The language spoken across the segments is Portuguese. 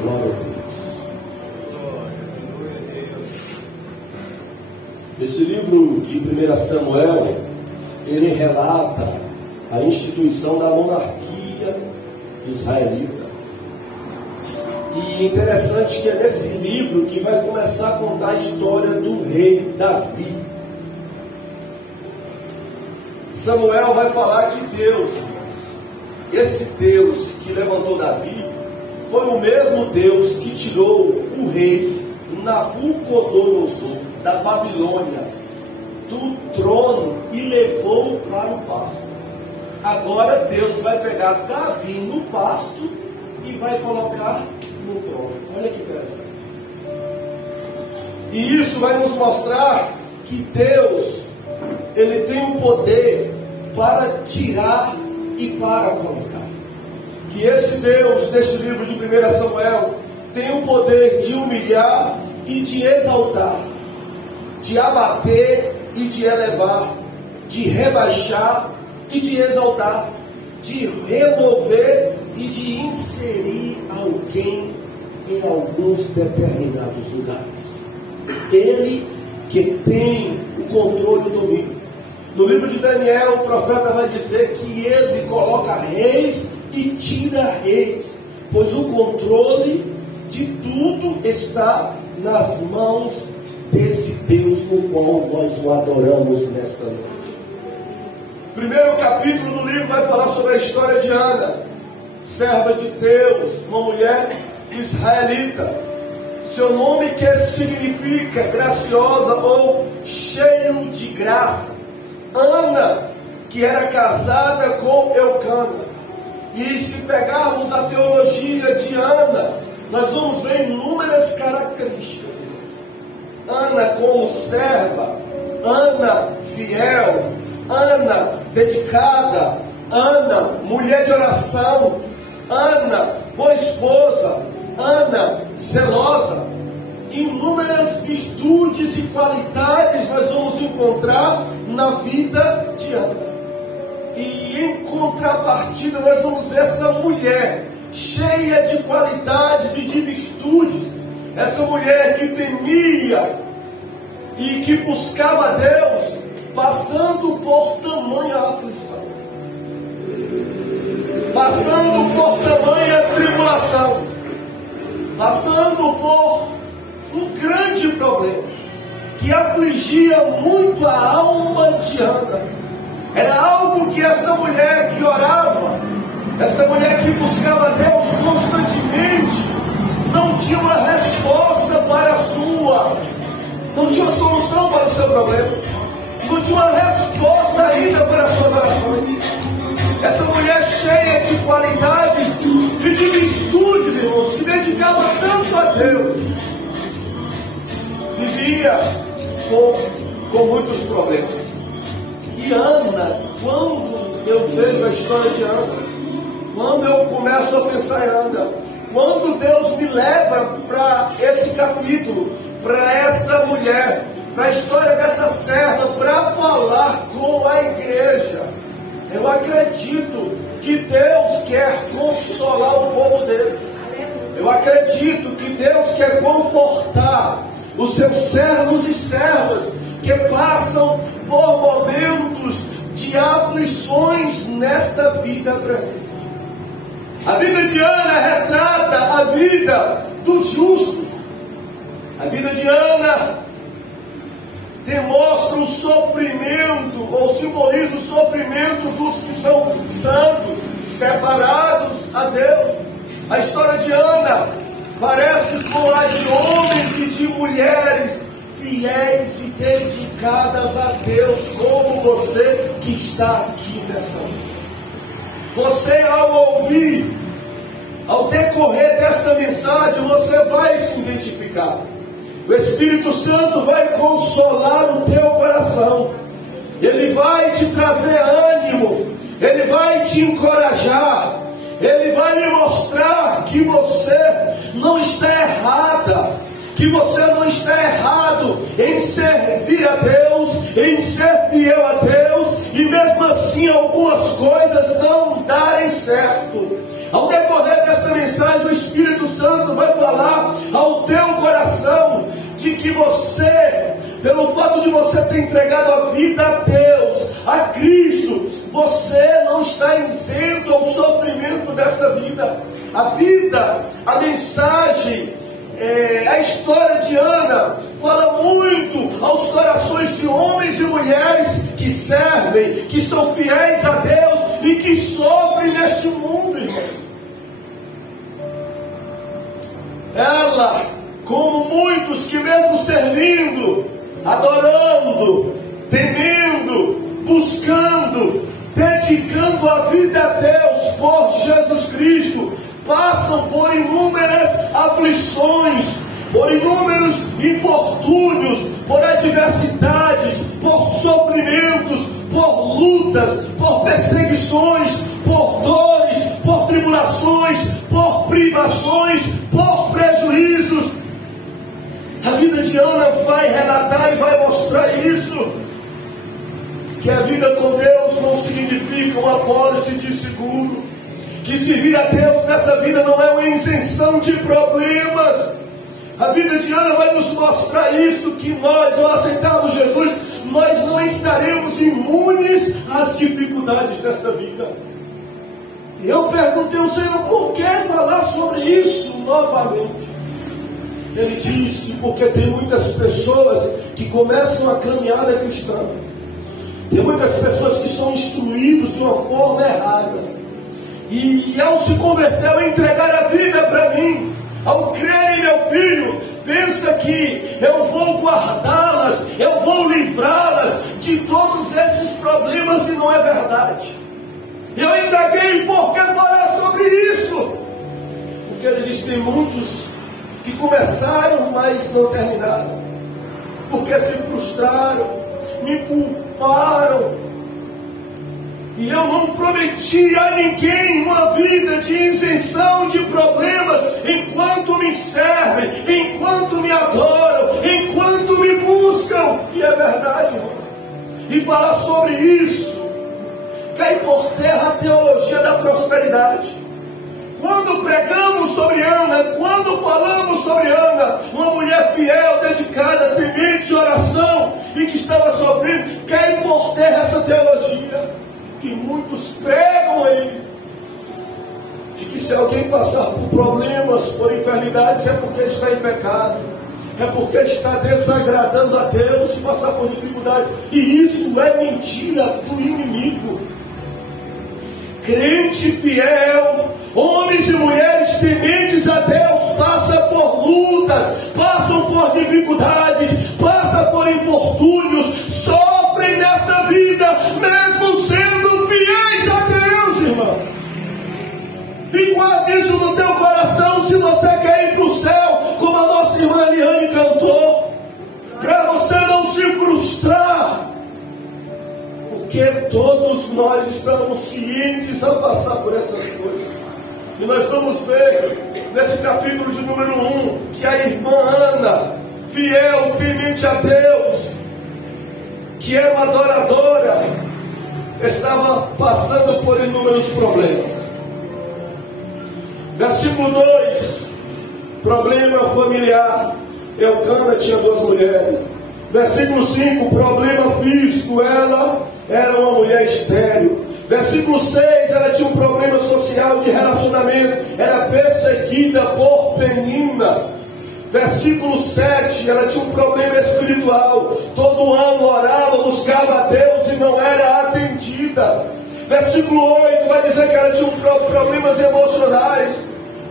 Glória a Deus. Esse livro de 1 Samuel, ele relata a instituição da monarquia israelita. E interessante que é nesse livro que vai começar a contar a história do rei Davi. Samuel vai falar de Deus. Esse Deus que levantou Davi foi o mesmo Deus que tirou o rei Nabucodonosor da Babilônia do trono e levou para o pasto. Agora Deus vai pegar Davi no pasto e vai colocar no trono. Olha que interessante. E isso vai nos mostrar que Deus, ele tem o poder para tirar e para colocar. Que esse Deus, deste livro de 1 Samuel, tem o poder de humilhar e de exaltar, de abater e de elevar, de rebaixar e de exaltar, de remover e de inserir alguém em alguns determinados lugares. Ele que tem o controle e o domínio. No livro de Daniel, o profeta vai dizer que ele coloca reis e tira reis, pois o controle de tudo está nas mãos desse Deus no qual nós o adoramos nesta noite. O primeiro capítulo do livro vai falar sobre a história de Ana, serva de Deus, uma mulher israelita. Seu nome que significa graciosa ou cheio de graça. Ana, que era casada com Eucana. E se pegarmos a teologia de Ana, nós vamos ver inúmeras características. Ana como serva, Ana fiel, Ana dedicada, Ana mulher de oração, Ana boa esposa, Ana zelosa. Inúmeras virtudes e qualidades nós vamos encontrar na vida de Ana. E em contrapartida nós vamos ver essa mulher cheia de qualidades e de virtudes. Essa mulher que temia e que buscava a Deus, passando por tamanha aflição, passando por tamanha tribulação, passando por um grande problema que afligia muito a alma de Ana. Era algo que esta mulher que orava, esta mulher que buscava a Deus constantemente, não tinha uma resposta para a sua, não tinha uma solução para o seu problema, não tinha uma resposta ainda para as suas orações. Essa mulher cheia de qualidades e de virtudes, irmãos, que dedicava tanto a Deus, vivia com muitos problemas. E Ana, quando eu vejo a história de Ana, quando eu começo a pensar em Ana, quando Deus me leva para esse capítulo, para esta mulher, para a história dessa serva, para falar com a igreja, eu acredito que Deus quer consolar o povo dele. Eu acredito que Deus quer confortar os seus servos e servas que passam por momentos de aflições nesta vida presente. A vida de Ana retrata a vida dos justos. A vida de Ana demonstra o sofrimento, ou simboliza o sofrimento dos que são santos, separados a Deus. A história de Ana parece com a de homens e de mulheres fiéis e dedicadas a Deus, como você que está aqui nesta noite. Você, ao ouvir, ao decorrer desta mensagem, você vai se identificar. O Espírito Santo vai consolar o teu coração. Ele vai te trazer ânimo. Ele vai te encorajar. Ele vai lhe mostrar que você não está errada, que você não está errado em servir a Deus, em ser fiel a Deus, e mesmo assim algumas coisas não darem certo. Ao decorrer desta mensagem o Espírito Santo vai falar ao teu coração de que você, pelo fato de você ter entregado a vida a Deus, a Cristo, você não está isento ao sofrimento desta vida. A vida, a mensagem, a história de Ana fala muito aos corações de homens e mulheres que servem, que são fiéis a Deus e que sofrem neste mundo, irmãos. Ela, como muitos que mesmo servindo, adorando, temendo, buscando, dedicando a vida a Deus por Jesus Cristo, passam por inúmeras aflições, por inúmeros infortúnios, por adversidades, por sofrimentos, por lutas, por perseguições, por dores, por tribulações, por privações, por prejuízos. A vida de Ana vai relatar e vai mostrar isso, que a vida com Deus não significa uma apólice de seguro, que servir a Deus nessa vida não é uma isenção de problemas. A vida de Ana vai nos mostrar isso, que nós, ao aceitarmos Jesus, nós não estaremos imunes às dificuldades desta vida. E eu perguntei ao Senhor, por que falar sobre isso novamente? Ele disse, porque tem muitas pessoas que começam a caminhada cristã. Tem muitas pessoas que são instruídos de uma forma errada. E ao se converter, ao entregar a vida para mim, ao crer em meu filho, pensa que eu vou guardá-las, eu vou livrá-las de todos esses problemas, e não é verdade. Eu indaguei por que falar sobre isso, porque ele diz que tem muitos que começaram, mas não terminaram, porque se frustraram, me culparam. E eu não prometi a ninguém uma vida de isenção de problemas, enquanto me servem, enquanto me adoram, enquanto me buscam. E é verdade, irmão. E falar sobre isso cai por terra a teologia da prosperidade. Quando pregamos sobre Ana, quando falamos sobre Ana, uma mulher fiel, dedicada, temente de oração e que estava sofrendo, cai por terra essa teologia que muitos pregam aí, de que se alguém passar por problemas, por enfermidades, é porque está em pecado, é porque está desagradando a Deus, se passar por dificuldade. E isso é mentira do inimigo. Crente fiel, homens e mulheres tementes a Deus, passam por lutas, passam por dificuldades, passam por infortúnios, sofrem nesta vida, mesmo sendo fiéis a Deus, irmão. E guarde isso no teu coração, se você quer ir para o céu, como a nossa irmã Eliane cantou, para você não se frustrar, porque todos nós estamos cientes a passar por essas coisas. E nós vamos ver nesse capítulo de número 1 que a irmã Ana, fiel, temente a Deus, que era uma adoradora, estava passando por inúmeros problemas. Versículo 2, problema familiar. Eucana tinha 2 mulheres. Versículo 5, problema físico, ela era uma mulher estéril. Versículo 6, ela tinha um problema social de relacionamento, era perseguida por Penina. Versículo 7, ela tinha um problema espiritual, todo ano orava, buscava a Deus e não era atendida. Versículo 8 vai dizer que ela tinha problemas emocionais,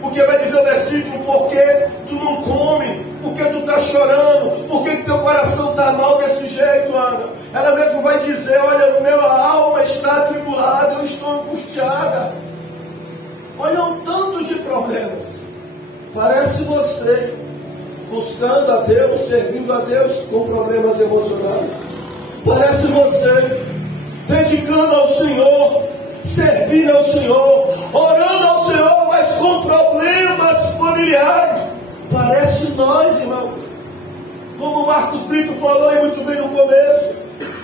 porque vai dizer o versículo, porque tu não come, porque tu está chorando, porque teu coração está mal desse jeito, Ana. Ela mesmo vai dizer, olha, minha alma está atribulada, eu estou angustiada. Olha o tanto de problemas. Parece você buscando a Deus, servindo a Deus com problemas emocionais. Parece você dedicando ao Senhor, servindo ao Senhor, orando ao Senhor, mas com problemas familiares. Parece nós, irmãos. Como o Marcos Brito falou aí muito bem no começo,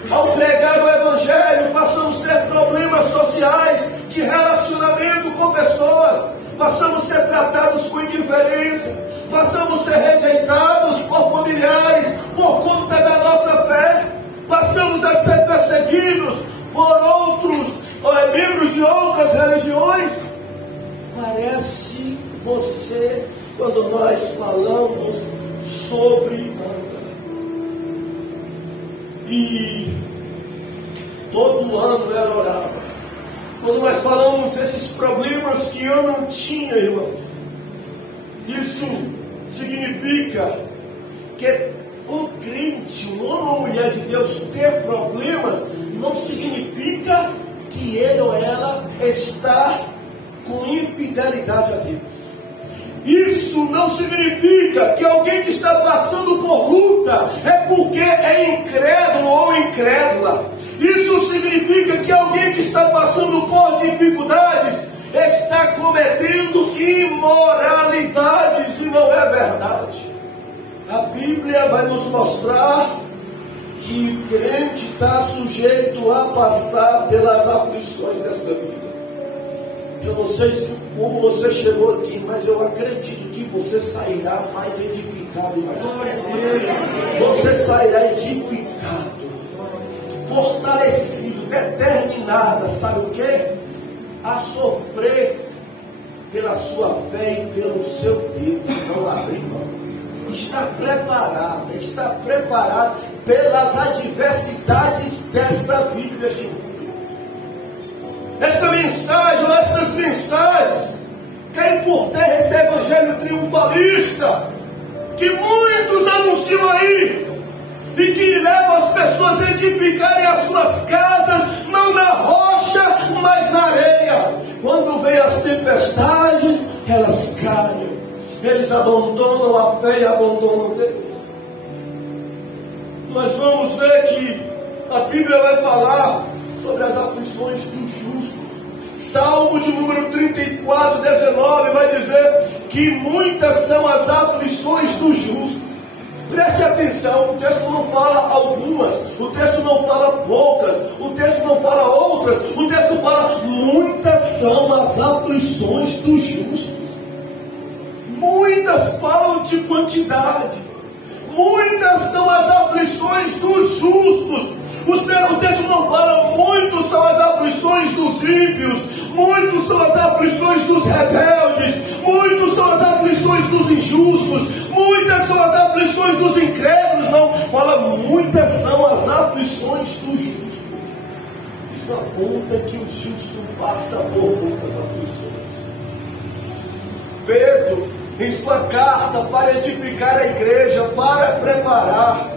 ao pregar o Evangelho, passamos a ter problemas sociais, de relacionamento com pessoas, passamos a ser tratados Precisamos ser rejeitados por familiares por conta da nossa fé. Passamos a ser perseguidos por outros membros de outras religiões. Parece você quando nós falamos sobre Ana. E todo ano ela orava. Quando nós falamos esses problemas que Ana tinha, irmãos, isso significa que um crente, um homem ou mulher de Deus ter problemas, não significa que ele ou ela está com infidelidade a Deus. Isso não significa que alguém que está passando por luta é porque é incrédulo ou incrédula. Isso significa que alguém que está passando por dificuldades está cometendo imoralidades, e não é verdade. A Bíblia vai nos mostrar que o crente está sujeito a passar pelas aflições desta vida. Eu não sei como você chegou aqui, mas eu acredito que você sairá mais edificado e mais forte. Você sairá edificado, fortalecido, determinada, sabe o que? A sofrer pela sua fé e pelo seu Deus, não abrir mão. Está preparado pelas adversidades desta vida, deste mundo. Esta mensagem, ou estas mensagens, querem por terra esse evangelho triunfalista, que muitos anunciam aí, e que levam as pessoas a edificarem as suas casas, não na rocha, mas na areia. Quando vem as tempestades, elas caem. Eles abandonam a fé e abandonam Deus. Nós vamos ver que a Bíblia vai falar sobre as aflições dos justos. Salmo de número 34, 19 vai dizer que muitas são as aflições dos justos. Preste atenção, o texto não fala algumas, o texto não fala poucas, o texto não fala outras, o texto fala muitas são as aflições dos justos. Muitas falam de quantidade, muitas são as aflições dos justos. O texto não fala muitos são as aflições dos ímpios, muitos são as aflições dos rebeldes, muitos são as aflições dos injustos, muitas são as aflições dos incrédulos. Não, fala muitas são as aflições dos justos. Isso aponta que o justo passa por muitas aflições. Pedro, em sua carta para edificar a igreja, para preparar,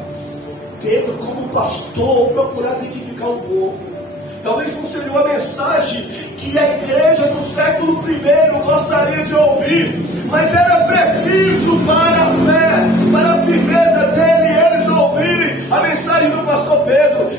Pedro, como pastor, procurava edificar o povo. Talvez não seja uma mensagem que a igreja do século I gostaria de ouvir, mas era preciso para a fé, para a firmeza dele, eles ouvirem a mensagem do pastor Pedro. 1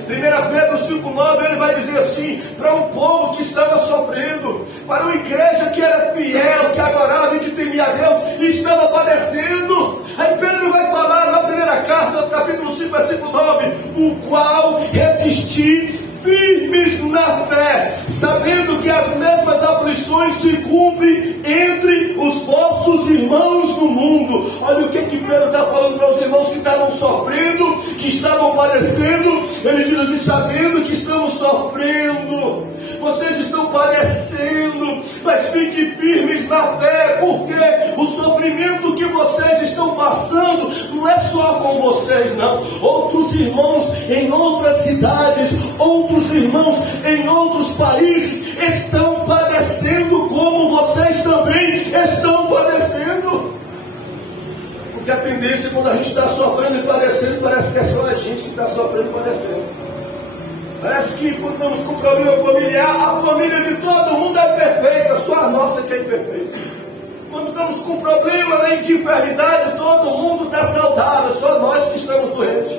Pedro 5,9, ele vai dizer assim, para um povo que estava sofrendo, para uma igreja que era fiel, que adorava e que temia a Deus, e estava padecendo. Aí Pedro vai falar na primeira carta, no capítulo 5, versículo 9, o qual resistir firmes na fé, sabendo que as mesmas aflições se cumprem entre os vossos irmãos no mundo. Olha o que Pedro está falando para os irmãos que estavam sofrendo, que estavam padecendo. Ele diz assim, sabendo que estamos sofrendo, vocês estão padecendo, mas fiquem firmes na fé, porque o sofrimento que vocês estão passando não é só com vocês, não. Outros irmãos em outras cidades, outros irmãos em outros países estão padecendo como vocês também estão padecendo. Porque a tendência quando a gente está sofrendo e padecendo, parece que é só a gente que está sofrendo e padecendo. Parece que quando estamos com problema familiar, a família de todo mundo é perfeita, só a nossa que é imperfeita. Quando estamos com problema na enfermidade, todo mundo está saudável, só nós que estamos doentes.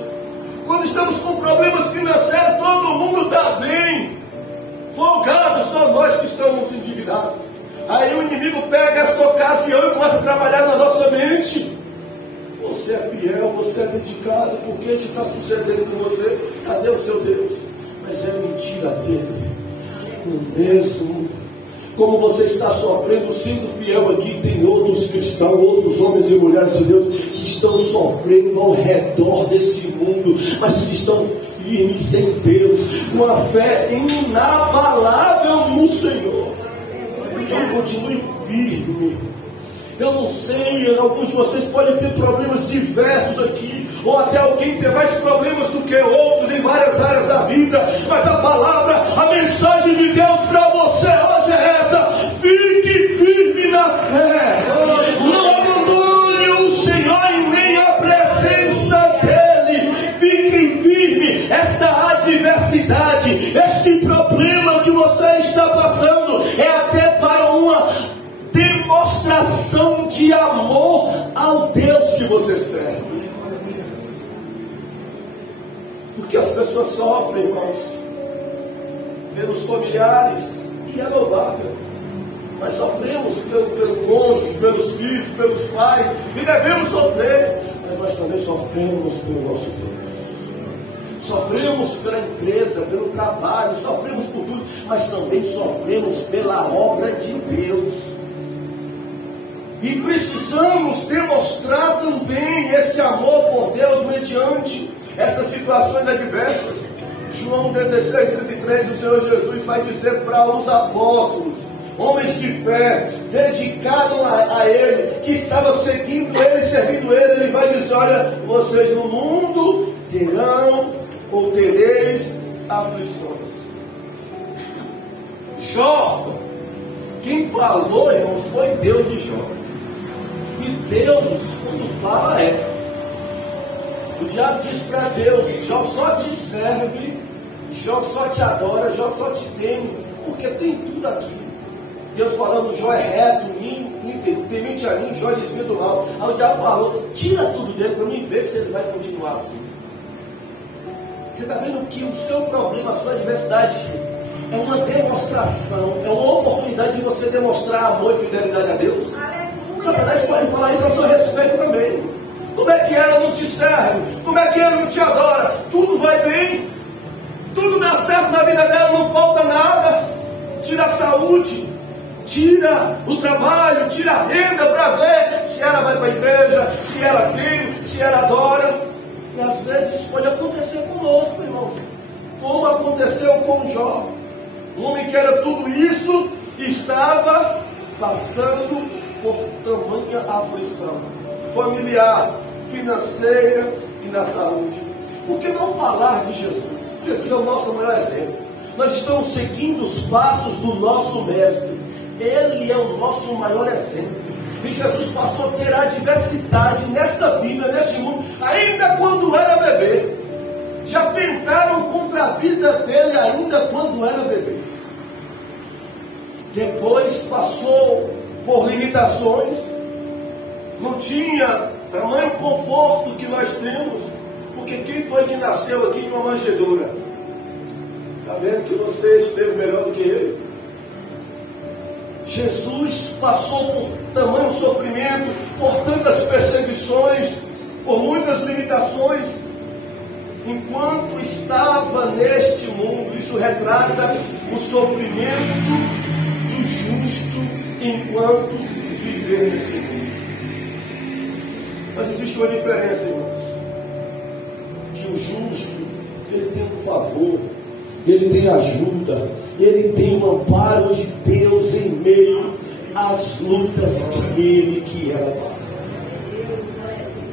Quando estamos com problemas financeiros, todo mundo está bem, folgado, só nós que estamos endividados. Aí o inimigo pega esta ocasião e começa a trabalhar na nossa mente. Você é fiel, você é dedicado, por que isso está sucedendo com você? Cadê o seu Deus? Mas é mentira dele. O mesmo, como você está sofrendo, sendo fiel aqui, tem outros outros cristãos, outros homens e mulheres de Deus que estão sofrendo ao redor desse mundo, mas que estão firmes em Deus, com a fé inabalável no Senhor. Então continue firme. Eu não sei, alguns de vocês podem ter problemas diversos aqui, ou até alguém ter mais problemas do que outros em várias áreas da vida, mas a palavra, a mensagem de Deus para você hoje é essa: fique firme na fé, não abandone o Senhor e nem a presença dEle, fique firme. Esta adversidade, este problema que você está passando, é até para uma demonstração de amor ao Deus que você serve. Porque as pessoas sofrem, irmãos, pelos familiares, e é louvável. Nós sofremos pelo cônjuge, pelos filhos, pelos pais, e devemos sofrer, mas nós também sofremos pelo nosso Deus. Sofremos pela empresa, pelo trabalho, sofremos por tudo, mas também sofremos pela obra de Deus. E precisamos demonstrar também esse amor por Deus mediante essas situações adversas. João 16:33, o Senhor Jesus vai dizer para os apóstolos, homens de fé, dedicados a Ele, que estavam seguindo Ele, servindo Ele, Ele vai dizer: olha, vocês no mundo terão ou tereis aflições. Jó, quem falou, irmãos, foi Deus de Jó. E Deus, quando fala, é. O diabo diz para Deus: Jó só te serve, Jó só te adora, Jó só te teme, porque tem tudo aqui. Deus falando: Jó é reto, temente a mim, Jó desvia do mal. Aí o diabo falou: tira tudo dele para mim ver se ele vai continuar assim. Você está vendo que o seu problema, a sua adversidade, é uma demonstração, é uma oportunidade de você demonstrar amor e fidelidade a Deus. Satanás pode falar isso a seu respeito também. Como é que ela não te serve? Como é que ela não te adora? Tudo vai bem, tudo dá certo na vida dela, não falta nada. Tira a saúde, tira o trabalho, tira a renda para ver se ela vai para a igreja, se ela tem, se ela adora. E às vezes isso pode acontecer conosco, irmãos, como aconteceu com Jó. Um homem que era tudo isso estava passando por tamanha aflição familiar, financeira e na saúde. Por que não falar de Jesus? Jesus é o nosso maior exemplo. Nós estamos seguindo os passos do nosso mestre. Ele é o nosso maior exemplo. E Jesus passou a ter adversidade nessa vida, nesse mundo, ainda quando era bebê. Já tentaram contra a vida dele ainda quando era bebê. Depois passou por limitações, não tinha tamanho conforto que nós temos, porque quem foi que nasceu aqui em uma manjedoura? Está vendo que você esteve melhor do que ele? Jesus passou por tamanho sofrimento, por tantas perseguições, por muitas limitações, enquanto estava neste mundo. Isso retrata o sofrimento do justo enquanto viver nesse mundo. Mas existe uma diferença, irmãos, que o justo, ele tem um favor, ele tem ajuda, ele tem um amparo de Deus em meio às lutas que ela passa.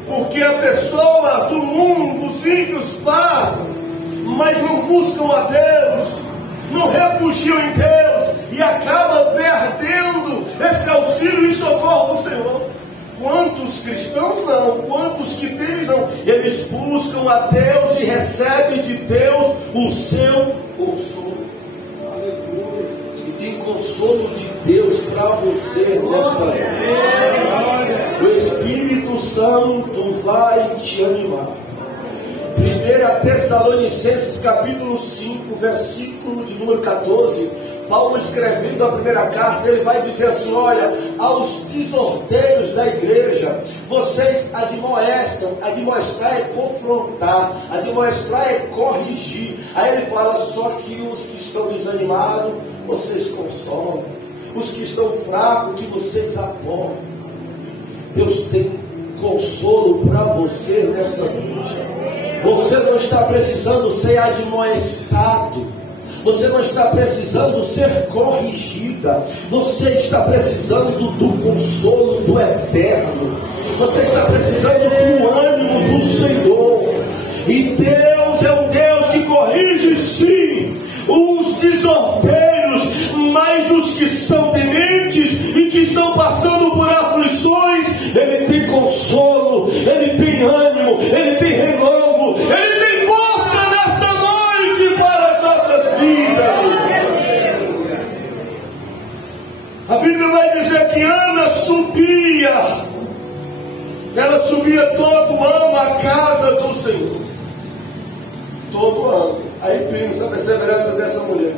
Porque a pessoa do mundo, os ímpios passam, mas não buscam a Deus, não refugiam em Deus e acabam perdendo esse auxílio e socorro do Senhor. Quantos cristãos não, quantos que têm não, eles buscam a Deus e recebem de Deus o seu consolo. Aleluia. E tem consolo de Deus para você nesta noite. O Espírito Santo vai te animar. 1 Tessalonicenses capítulo 5, versículo de número 14, Paulo escrevendo a primeira carta, ele vai dizer assim: olha, aos desordeiros da igreja, vocês admoestam, admoestar é confrontar, admoestar é corrigir. Aí ele fala: só que os que estão desanimados, vocês consolam, os que estão fracos, que vocês apoiam. Deus tem consolo para você nesta noite. Você não está precisando ser admoestado. Você não está precisando ser corrigida. Você está precisando do consolo do Eterno. Você está precisando do ânimo do Senhor. E Deus é um Deus que corrige sim os desordeiros, mas os que são tementes e que estão passando por aflições, Ele tem consolo, Ele tem ânimo, Ele tem renovo, Ele tem força nesta noite para as nossas vidas. A Bíblia vai dizer que Ana subia, ela subia todo ano à casa do Senhor. Todo ano. Aí pensa a perseverança dessa mulher.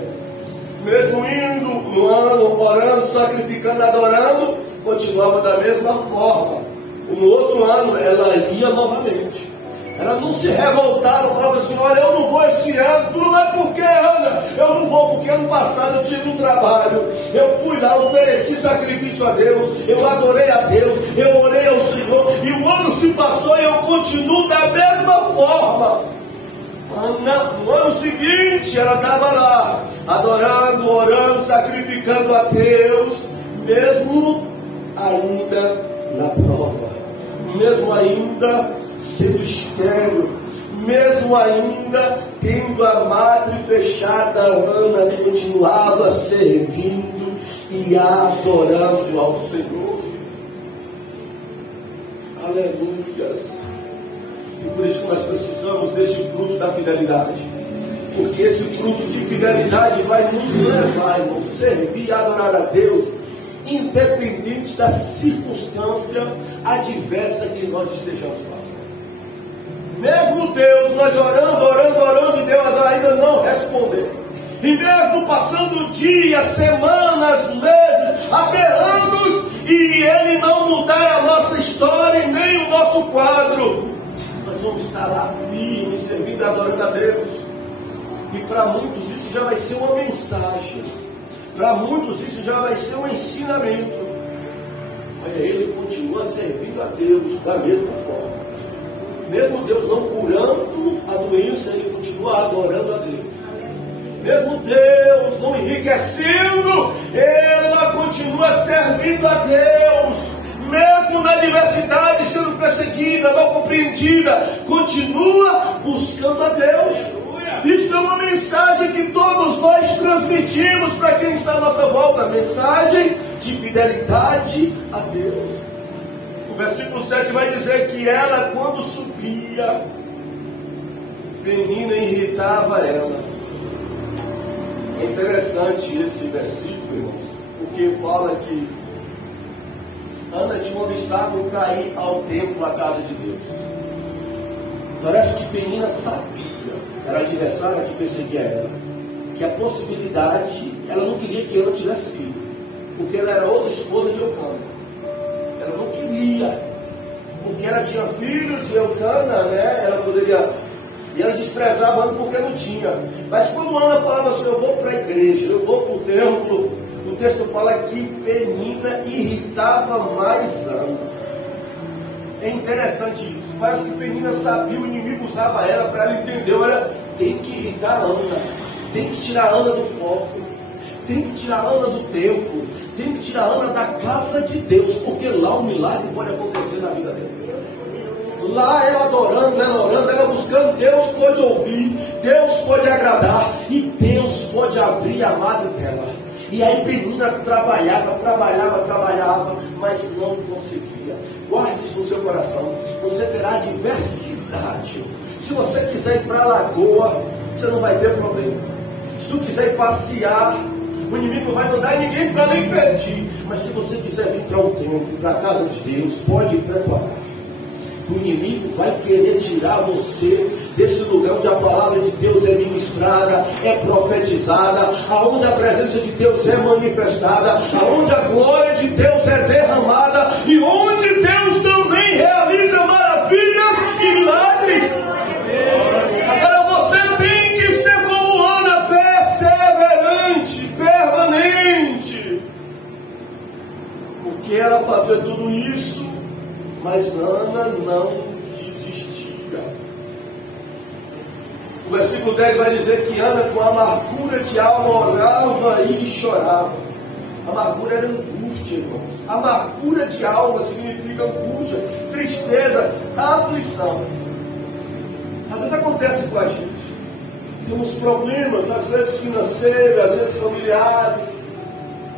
Mesmo indo no ano, orando, sacrificando, adorando, continuava da mesma forma. E no outro ano ela ia novamente. Ela não se revoltava, falava assim: olha, eu não vou esse ano. Tu não vai por quê, Ana? Eu não vou porque ano passado eu tive um trabalho. Eu fui lá, ofereci sacrifício a Deus, eu adorei a Deus, eu orei ao Senhor, e o ano se passou e eu continuo da mesma forma. No ano seguinte ela estava lá, adorando, orando, sacrificando a Deus, mesmo ainda na prova, mesmo ainda sendo estéril, mesmo ainda tendo a madre fechada. Ana continuava servindo e adorando ao Senhor. Aleluias. E por isso que nós precisamos desse fruto da fidelidade. Porque esse fruto de fidelidade vai nos levar, irmão, servir e adorar a Deus, independente da circunstância adversa que nós estejamos passando. Mesmo Deus, nós orando, e Deus ainda não respondeu. E mesmo passando dias, semanas, meses, até anos, e Ele não mudar a nossa história e nem o nosso quadro, nós vamos estar lá firmes, servindo e adorando a Deus. E para muitos isso já vai ser uma mensagem. Para muitos isso já vai ser um ensinamento. Olha, ele continua servindo a Deus da mesma forma. Mesmo Deus não curando a doença, ele continua adorando a Deus. Mesmo Deus não enriquecendo, ela continua servindo a Deus. Mesmo na adversidade, sendo perseguida, mal compreendida, continua buscando a Deus. Isso é uma mensagem que todos nós transmitimos para quem está à nossa volta. Mensagem de fidelidade a Deus. O versículo 7 vai dizer que ela, quando subia, Penina irritava ela. É interessante esse versículo, irmãos, porque fala que Ana tinha um obstáculo para ir ao templo, à casa de Deus. Parece que Penina sabia, era a adversária que perseguia ela, que a possibilidade, ela não queria que Ana tivesse filho, porque ela era outra esposa de Eucana. Ela não queria, porque ela tinha filhos e Eucana, né, ela poderia, e ela desprezava Ana porque não tinha. Mas quando Ana falava assim: eu vou para a igreja, eu vou para o templo, o texto fala que Penina irritava mais Ana. É interessante isso. Parece que Penina sabia, o inimigo usava ela para ela entender: olha, tem que irritar Ana, tem que tirar Ana do foco, tem que tirar Ana do templo, tem que tirar Ana da casa de Deus, porque lá o milagre pode acontecer na vida dela. Lá ela adorando, ela orando, ela buscando, Deus pode ouvir, Deus pode agradar, e Deus pode abrir a madre dela. E aí Penina trabalhava, mas não conseguia. Guarde isso no seu coração. Você terá diversidade. Se você quiser ir para a lagoa, você não vai ter problema. Se tu quiser ir passear, o inimigo não vai mandar ninguém para lhe impedir. Mas se você quiser vir para um templo, para a casa de Deus, pode preparar. O inimigo vai querer tirar você desse lugar onde a palavra de Deus é ministrada, é profetizada, aonde a presença de Deus é manifestada, aonde a glória de Deus é derramada e onde Deus também realiza maravilhas e milagres. Agora você tem que ser como Ana, perseverante, permanente, porque ela fazer tudo isso Mas Ana não desistia. O versículo 10 vai dizer que Ana, com amargura de alma, orava e chorava. Amargura era angústia, irmãos. Amargura de alma significa angústia, tristeza, aflição. Às vezes acontece com a gente. Temos problemas, às vezes financeiros, às vezes familiares.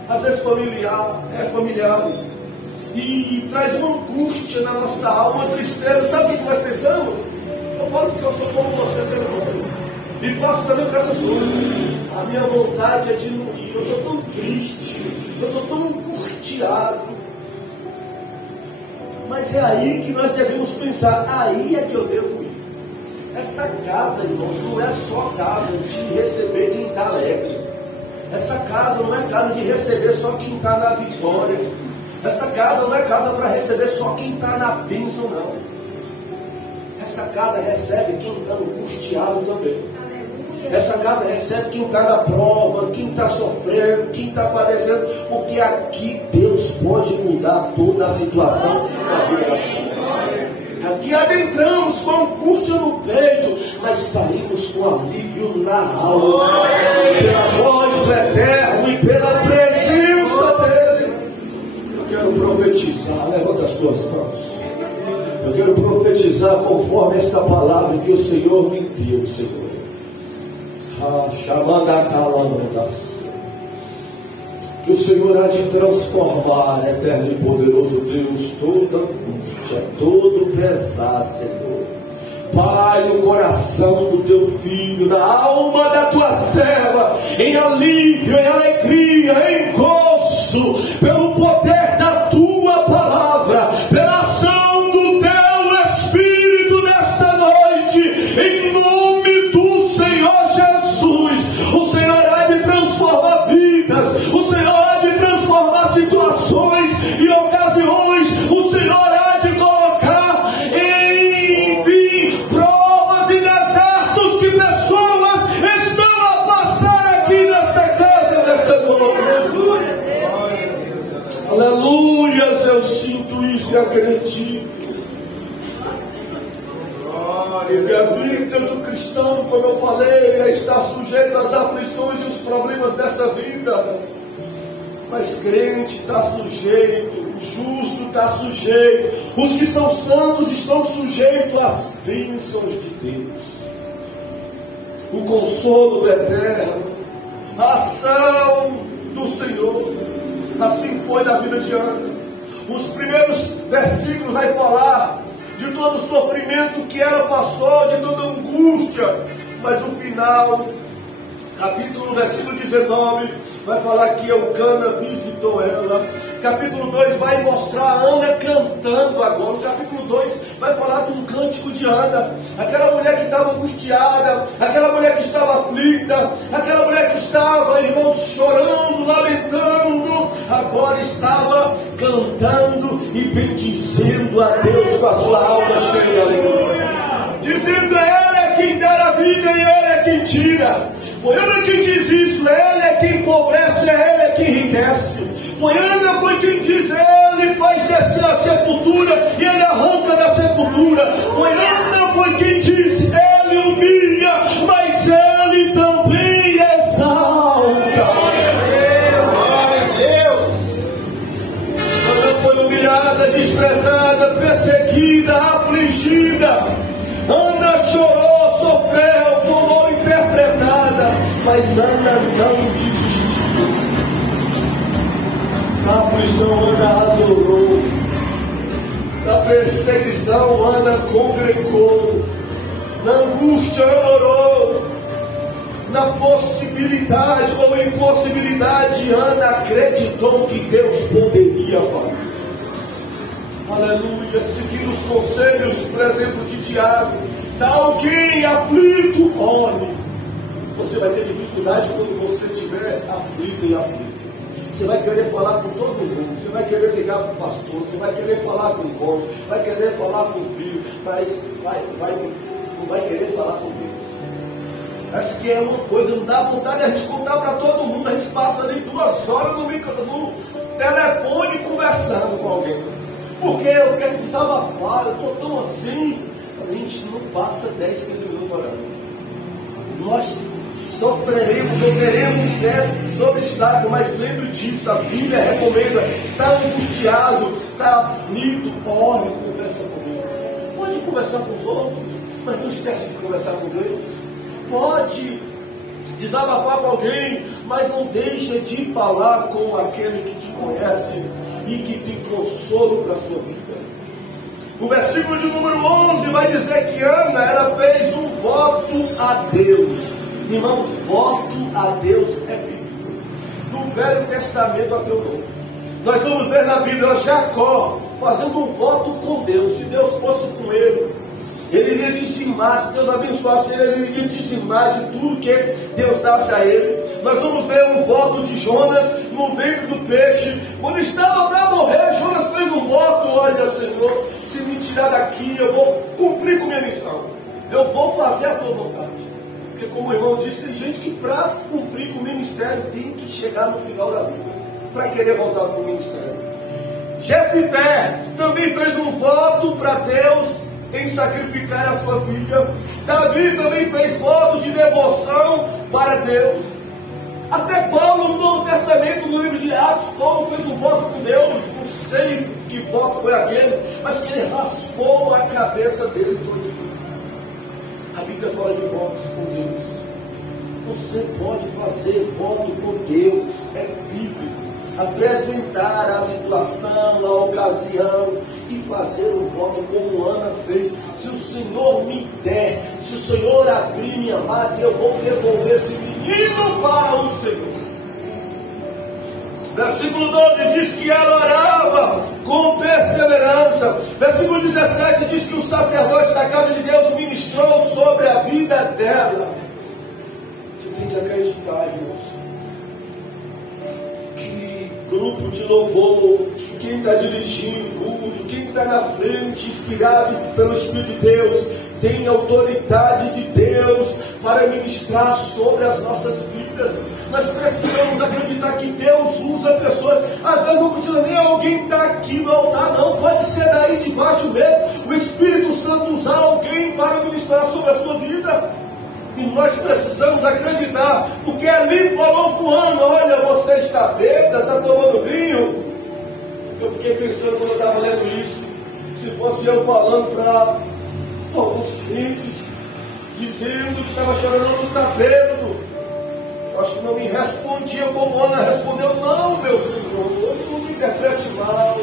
Às vezes familiares. E traz uma angústia na nossa alma, uma tristeza. Sabe o que nós pensamos? Eu falo porque eu sou como você, ser humano. E passo também por essas coisas. A minha vontade é de não ir. Eu estou tão triste. Eu estou tão angustiado. Mas é aí que nós devemos pensar. Aí é que eu devo ir. Essa casa, irmãos, não é só casa de receber quem está alegre. Essa casa não é casa de receber só quem está na vitória. Essa casa não é casa para receber só quem está na bênção, não. Essa casa recebe quem está angustiado também. Essa casa recebe quem está na prova, quem está sofrendo, quem está padecendo, porque aqui Deus pode mudar toda a situação da vida das pessoas. Aqui adentramos com angústia no peito, mas saímos com alívio na alma, pela voz do Eterno e pela presença dEle. Eu quero profetizar, levanta as tuas mãos. Eu quero profetizar conforme esta palavra que o Senhor me deu, Senhor. Chamando a calma, que o Senhor há de transformar, eterno e poderoso Deus, toda angústia, todo pesar, Senhor. Pai, no coração do teu filho, na alma da tua serva, em alívio, em alegria, em gozo, pelo poder da tua palavra, pela ação do teu Espírito nesta noite, em nome do Senhor Jesus. O Senhor há de transformar vidas, o Senhor há de transformar situações e ocasiões, o Senhor há de colocar em provas e desertos que pessoas estão a passar aqui nesta casa, nesta noite. Aleluias, eu sinto isso e acredito. Porque a vida do cristão, como eu falei, está sujeita às aflições e os problemas dessa vida. Mas crente está sujeito, o justo está sujeito, os que são santos estão sujeitos às bênçãos de Deus. O consolo do Eterno, a ação do Senhor. Assim foi na vida de Ana. Os primeiros versículos vai falar de todo o sofrimento que ela passou, de toda a angústia, mas no final, capítulo, versículo 19, vai falar que Eucana visitou ela. Capítulo 2 vai mostrar a Ana cantando agora. O capítulo 2 vai falar de um cântico de Ana, aquela mulher que estava angustiada, aquela mulher que estava aflita, aquela mulher que estava, irmãos, chorando, lamentando, agora estava cantando e bendizendo a Deus com a sua alma cheia de alegria, dizendo: Ele é quem dá a vida e Ele é quem tira. Foi Ana quem diz isso, Ele é quem empobrece, Ele é quem enriquece. Foi Ana quem diz: Ele faz descer a sepultura e Ele arranca da sepultura. Foi Ana quem diz: Ele humilha, mas Ele também exalta. Glória a Deus. Ana foi humilhada, desprezada, perseguida, afligida. Ana chorou, sofreu, foi mal interpretada, mas Ana não desistiu. Na aflição, Ana adorou. Na perseguição, Ana congregou. Na angústia, Ana orou. Na possibilidade ou impossibilidade, Ana acreditou que Deus poderia fazer. Aleluia. Seguindo os conselhos, por exemplo, de Tiago: dá alguém aflito, ore. Você vai ter dificuldade quando você estiver aflito e aflito. Você vai querer falar com todo mundo, você vai querer ligar para o pastor, você vai querer falar com o cônjuge, vai querer falar com o filho, mas não vai querer falar com Deus. Acho que é uma coisa, não dá vontade de a gente contar para todo mundo. A gente passa ali 2 horas no telefone conversando com alguém. porque eu quero desabafar, eu estou tão assim. A gente não passa 10, 15 minutos orando. Nós sofreremos ou teremos esses obstáculos, mas lembre disso, a Bíblia recomenda, está angustiado, está aflito, ore, conversa com Deus. Pode conversar com os outros, mas não esquece de conversar com Deus. Pode desabafar com alguém, mas não deixa de falar com aquele que te conhece e que tem consolo para a sua vida. O versículo de número 11 vai dizer que Ana, ela fez um voto a Deus. Irmãos, voto a Deus é bíblico. No Velho Testamento até o Novo. Nós vamos ver na Bíblia Jacó fazendo um voto com Deus. Se Deus fosse com ele, ele iria dizimar. Se Deus abençoasse ele, ele iria dizimar de tudo que Deus dasse a ele. Nós vamos ver um voto de Jonas no ventre do peixe. Quando estava para morrer, Jonas fez um voto: olha, Senhor, se me tirar daqui, eu vou cumprir com minha missão. Eu vou fazer a tua vontade. Porque, como o irmão disse, tem gente que para cumprir com o ministério tem que chegar no final da vida, para querer voltar para o ministério. Jefté também fez um voto para Deus em sacrificar a sua filha. Davi também fez voto de devoção para Deus. Até Paulo, no Novo Testamento, no livro de Atos, Paulo fez um voto com Deus. Não sei que voto foi aquele, mas que ele raspou a cabeça dele todinho. A Bíblia fala de votos com Deus. Você pode fazer voto com Deus, é bíblico. Apresentar a situação, a ocasião e fazer um voto como Ana fez. Se o Senhor me der, se o Senhor abrir minha madre, eu vou devolver esse menino para o Senhor. Versículo 12 diz que ela orava com perseverança. Versículo 17 diz que o sacerdote da casa de Deus ministrou sobre a vida dela. Você tem que acreditar, irmãos, que grupo de louvor, que quem está dirigindo tudo, quem está na frente, inspirado pelo Espírito de Deus, tem autoridade de Deus para ministrar sobre as nossas vidas. Nós precisamos acreditar que Deus usa pessoas. Às vezes não precisa nem alguém estar aqui no altar, não. Pode ser daí de baixo mesmo. O Espírito Santo usar alguém para ministrar sobre a sua vida. E nós precisamos acreditar, porque ali falou com Ana: olha, você está bêbada, está tomando vinho. Eu fiquei pensando quando eu estava lendo isso, se fosse eu falando para alguns crentes, dizendo que estava chorando, não está bêbado. Acho que não me respondia como Ana respondeu: não, meu Senhor, não me interprete mal.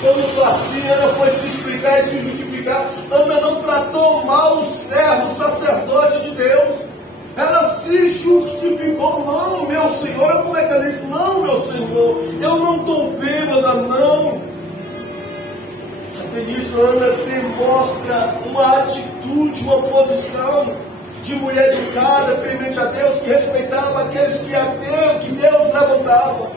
Quando estou assim, Ana foi se explicar e se justificar. Ana não tratou mal o servo, o sacerdote de Deus. Ela se justificou: não, meu Senhor. Como é que ela disse? Não, meu Senhor, eu não estou bêbada, não. Até nisso, Ana demonstra uma atitude, uma posição de mulher educada, temente a Deus, que respeitava aqueles que Deus levantava.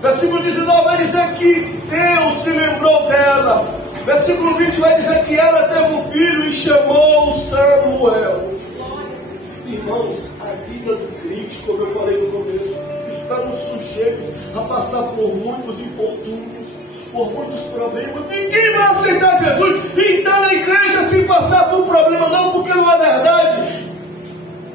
Versículo 19 vai dizer que Deus se lembrou dela. Versículo 20 vai dizer que ela teve um filho e chamou Samuel. Irmãos, a vida do crente, como eu falei no começo, estamos sujeitos a passar por muitos infortúnios, por muitos problemas. Ninguém vai aceitar Jesus e estar na igreja sem passar por problema, não, porque não é verdade.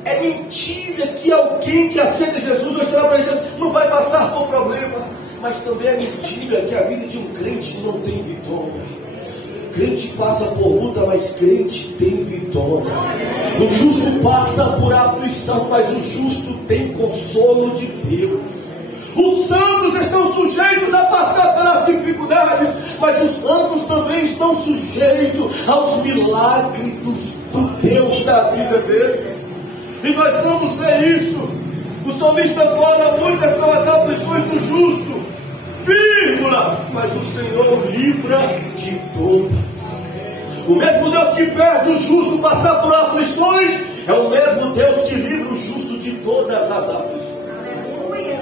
É mentira que alguém que aceita Jesus ou está na igreja não vai passar por problema. Mas também é mentira que a vida de um crente não tem vitória. Crente passa por luta, mas crente tem vitória. O justo passa por aflição, mas o justo tem consolo de Deus. Os santos estão sujeitos a passar pelas dificuldades, mas os santos também estão sujeitos aos milagres do Deus da vida deles. E nós vamos ver isso. O salmista fala: muitas são as aflições do justo, vírgula, mas o Senhor livra de todas. O mesmo Deus que perde o justo passar por aflições é o mesmo Deus que livra o justo de todas as aflições.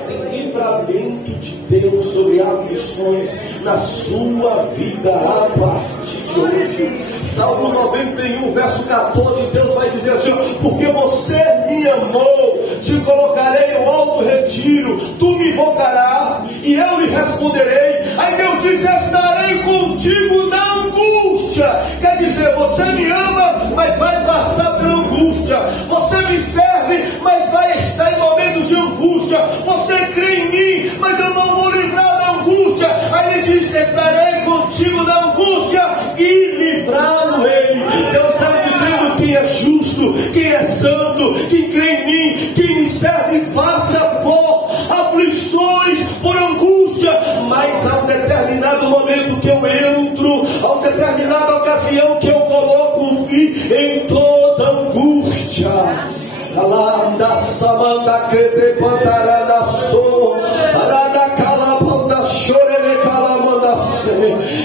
Tem livramento de Deus sobre aflições na sua vida a partir de hoje. Salmo 91, verso 14, Deus vai dizer assim: porque você me amou, te colocarei em alto retiro, tu me invocarás e eu lhe responderei. Aí Deus diz: estarei contigo na angústia. Quer dizer, você me ama, mas vai passar pela angústia. Você me serve, mas vai estar em momentos de angústia. Você crê em mim, mas eu não vou livrar da angústia. Aí ele diz: estarei contigo na angústia e livrá-lo-ei. Deus está dizendo: quem é justo, quem é santo, quem crê em mim, quem me serve, passa por aflições, por angústia, mas há um determinado momento que eu entro, há uma determinada ocasião que eu coloco o fim em toda angústia.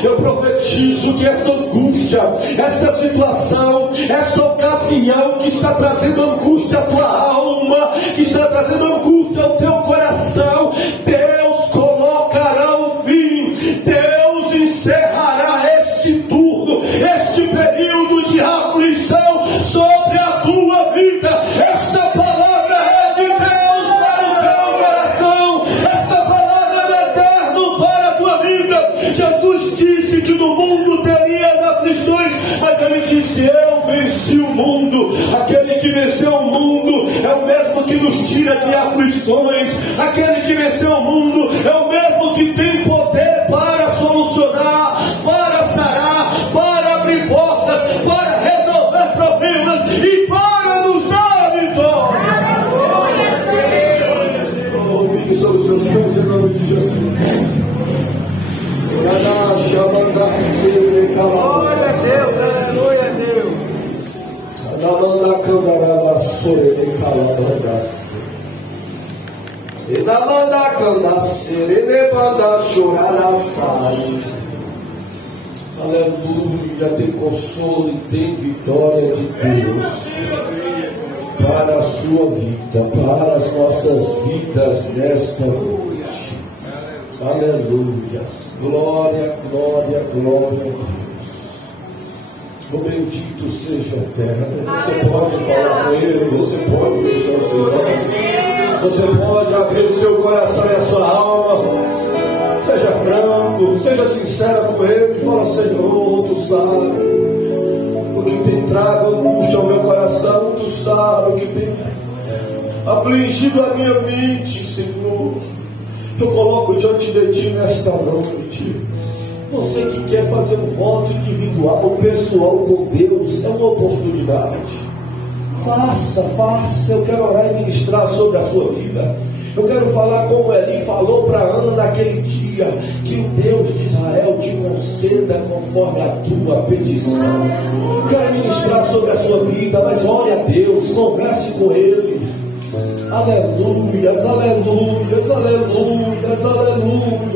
Eu profetizo que esta angústia, esta situação, esta ocasião que está trazendo angústia à tua alma, que está trazendo angústia ao teu coração, Deus colocará um fim. Deus encerrará este turno, este período de aflição sobre a tua vida. Esta palavra é de Deus para o teu coração. Esta palavra é do Eterno para a tua vida. Jesus disse que no mundo teria aflições, mas ele disse: eu venci o mundo. Aquele que venceu o mundo é o mesmo que nos tira de aflições. Aquele que venceu o mundo é o mesmo que tem poder para solucionar, para sarar, para abrir portas, para resolver problemas e para nos dar vitória. Ouvindo sobre os seus filhos em nome de Jesus. Glória a Deus, aleluia a Deus. Aleluia, tem consolo e tem vitória de Deus para a sua vida, para as nossas vidas nesta noite. Aleluia, glória, glória, glória a Deus. O bendito seja o Eterno. Você pode falar com Ele, você pode fechar os seus olhos, você pode abrir o seu coração e a sua alma. Seja franco, seja sincero com Ele. Fala: Senhor, Tu sabe o que tem trago angústia ao meu coração. Tu sabe o que tem afligido a minha mente, Senhor. Eu coloco diante de Ti nesta noite. Você que quer fazer um voto individual ou pessoal com Deus, é uma oportunidade. Faça. Eu quero orar e ministrar sobre a sua vida. Eu quero falar como Eli falou para Ana naquele dia: que o Deus de Israel te conceda conforme a tua petição. Quero ministrar sobre a sua vida, mas ore a Deus, converse com Ele. Aleluias, aleluias, aleluias, aleluias.